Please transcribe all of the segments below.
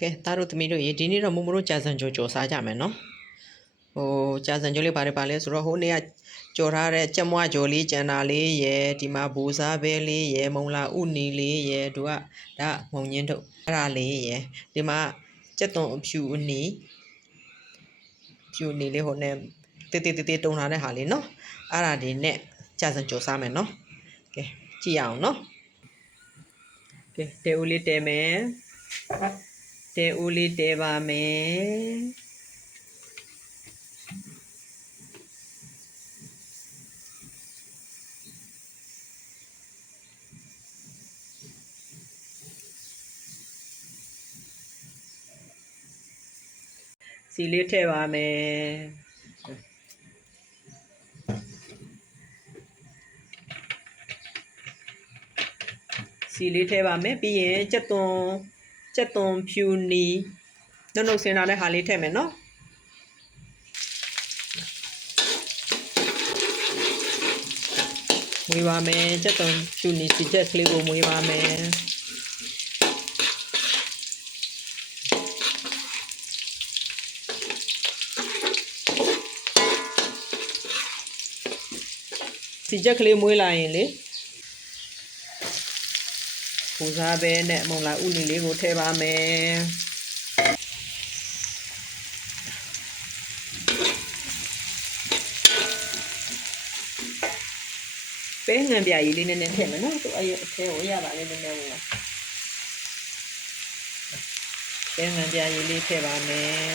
ကဲသားတို့သမီးတို့ရေဒီနေ့တော့မမတို့ကြာစံကြော်စားကြမယ်နော်ဟိုကြာစံကြော်လေးပါတယ်ပါလဲဆိုတော့ဟိုနေ့ကကြော်ထားတဲ့ကြက်မွားကြော်လေးကြံတာလေးရယ်ဒီမှာဘိုးစားပဲလေးရယ်မုံလာဥနီလေးရယ်တို့ကဒါမုံညင်းထုတ်အဲ့ဒါလေးရယ်ဒီမှာကြက်သွန်ဖြူအနီလေးဟိုနဲ့တေးတုံထားတဲ့ဟာလေးနော်အဲ့ဒါဒီနဲ့ကြာစံကြော်စားမယ်နော်ကဲကြည့်ရအောင်နော်ကဲတဲဦးလေးတဲမယ်တဲဦးလေးတဲပါမယ်စီလေးထည့်ပါမယ်စီလေးထည့်ပါမယ်ပြီးရင်ကြက်သွန်ဖြူနီနှုတ်စင်လာတဲ့ဟာလေးထည့်မယ်နော်မွေးပါမယ်ကြက်သွန်ဖြူနီစီချက်ကလေးကိုမွေးပါမယ်စီချက်ကလေးမွေးလာရင်လေပူစားပဲနဲ့မုံလာဥနီလေးကိုထည့်ပါမယ်ပဲငံပြာကြီးလေးနည်းနည်းထည့်မယ်နော်သူအဲ့အထဲကိုရပါလေနည်းနည်းဝင်လာပဲငံပြာကြီးလေးထည့်ပါမယ်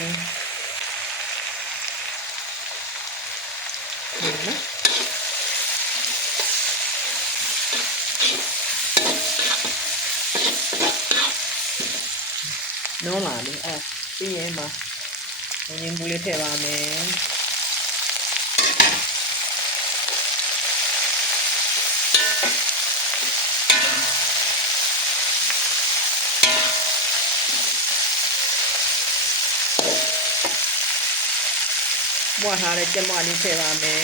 နော်လာလေအဲ့ပြီးရင်မှာငင်းဘူးလေးထည့်ပါမယ်မွားထားတဲ့ကြက်မွားလေးထည့်ပါမယ်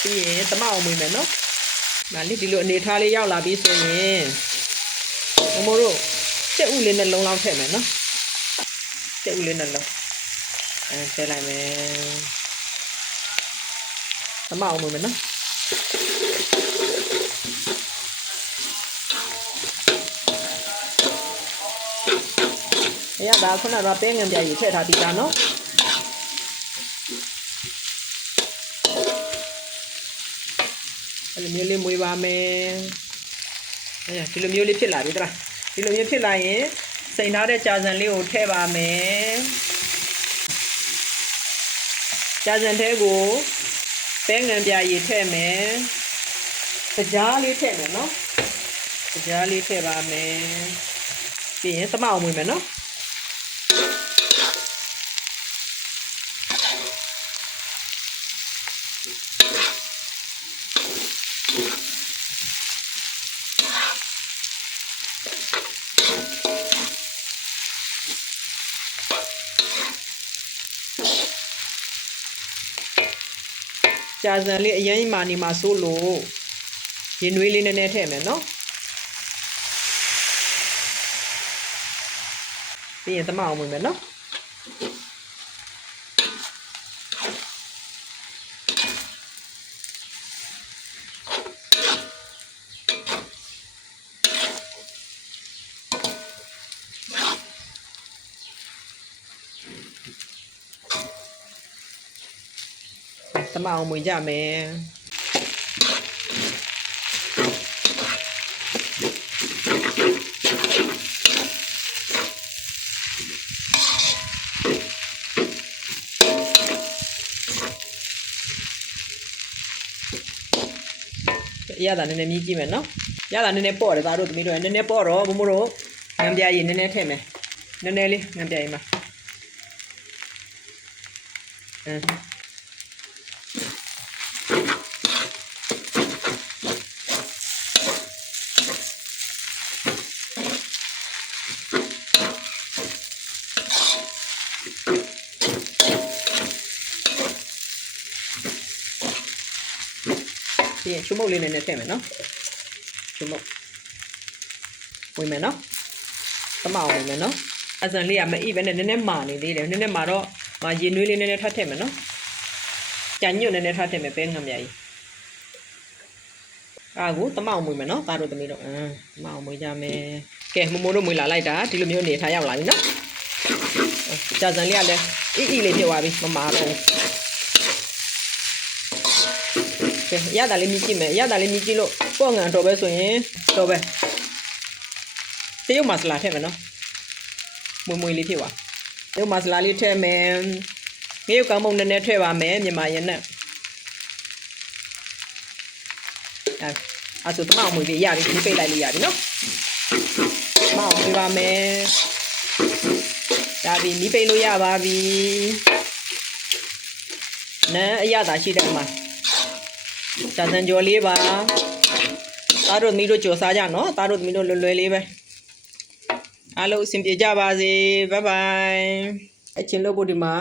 ပြီးရင်တမအောင်မွေးမယ်နော်ဒါလေးဒီလိုအနေထားလေးရောက်လာပြီဆိုရင်မမို့တို့ကြက်ဥလေးနဲ့လုံးလောက်ထည့်မယ်နော်ကြက်ဥလေးနဲ့လုံးထည့်လိုက်မယ်တမအောင်မွေးမယ်နော်ရတာခုနကပဲငံပြားကြီးထည့်ထားပြီးသားနော်အဲ့လိုမျိုးလေးမွေးပါမယ်ဒီလိုမျိုးလေးဖြစ်လာပြီတလားဒီလိုမျိုးဖြစ်လာရင်စိန်ထားတဲ့ကြာစံလေးကိုထည့်ပါမယ်ကြာစံထဲကိုပဲငံပြားကြီးထည့်မယ်ကြားလေးထည့်မယ်နော်ကြားလေးထည့်ပါမယ်ပြီးရင်သမအောင်မွေးမယ်နော်ကြာစံလေးအရင်မာနေမှာစိုးလို့ရင်နွေးလေးနည်းနည်းထည့်မယ်နော်ပြီးရင်သမအောင်ဝင်မယ်နော်သမအောင်မွေကြမယ်ရတာနည်းနည်းမြည်ကြည့်မယ်နော်ရတာနည်းနည်းပေါ့တယ်သားတို့သမီးတို့နည်းနည်းပေါ့တော့မမို့တို့ငံပြားရည်နည်းနည်းထည့်မယ်နည်းနည်းလေးငံပြားရည်မှာပြီးရင်ချုံမုတ်လေးနည်းနည်းထည့်မယ်နော်ချုံမုတ် ဝင်မယ်နော်သမအောင်ဝင်မယ်နော်အစံလေးကမအိပဲနဲ့နည်းနည်းမာနေသေးတယ်နည်းနည်းမာတော့ရေနွေးလေးနည်းနည်းထပ်ထည့်မယ်နော်ကြံညွတ်နည်းနည်းထပ်ထည့်မယ်ပဲငမြကြီးအာကိုသမအောင်ဝင်မယ်နော်သားတို့သမီးတို့သမအောင်ဝင်ကြမယ်ကဲမမိုးတို့ဝင်လာလိုက်တာဒီလိုမျိုးနေထားရောက်လာပြီနော်ကြာစံလေးကလည်းအီလေးဖြစ်သွားပြီမမာတော့ကဲရတာလေးမြည်ကြည့်မယ်ရတာလေးမြည်ကြည့်လို့ပေါ့ငံတော့ပဲဆိုရင်တော့ပဲတရုတ်မဆလာထည့်မယ်နော်မွေလေးဖြစ်သွားတရုတ်မဆလာလေးထည့်မယ်ငရုတ်ကောင်းမုံနည်းနည်းထည့်ပါမယ်မြန်မာရနဲ့အဲ့ဆိုတမအောင်မွေလေးရပြီဒီပိတ်လိုက်လို့ရပြီနော်မအောင်ပြပါမယ်ဒါပြီမိပိတ်လို့ရပါပြီနန်းအရသာရှိတဲ့မှာကြာစံကြော်လေးပါသားတို့သမီးတို့ကြော်စားကြနော်သားတို့သမီးတို့လွယ်လွယ်လေးပဲအားလုံးအဆင်ပြေကြပါစေဘိုင်ဘိုင်အချင်းလို့ဖို့ဒီမှာ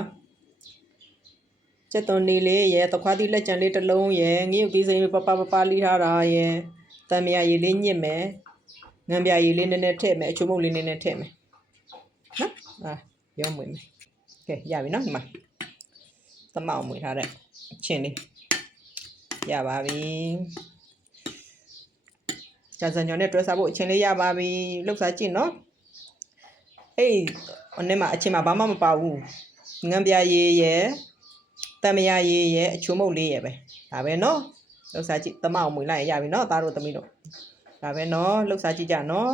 စက်တော်နေလေးရဲ့တခွားသီးလက်ကျန်လေးတစ်လုံးရဲ့ငရုတ်သီးစိမ်းလေးပလီထားတာရဲ့တံမြာရည်လေးညစ်မယ်ငံပြာရည်လေးနည်းနည်းထည့်မယ်အချိုးမုတ်လေးနည်းနည်းထည့်မယ်နော်ရောမွေမယ်ကဲရပြီနော်ဒီမှာသမအောင်မွေထားတဲ့အချင်းလေးရပါပြီကြာစံညောနဲ့တွဲစားဖို့အချင်းလေးရပါပြီလှုပ်စားကြည့်နော်အေးအနည်းမှာအချင်းမှာဘာမှမပါဘူးငံပြာရည်ရဲ့တံမြာရည်ရဲ့အချိုးမုတ်လေးရဲ့ပဲဒါပဲနော်လှုပ်စားကြည့်သမအောင်မွေလိုက်ရပြီနော်သားတို့သမီးတို့ဒါပဲနော်လှုပ်စားကြည့်ကြနော်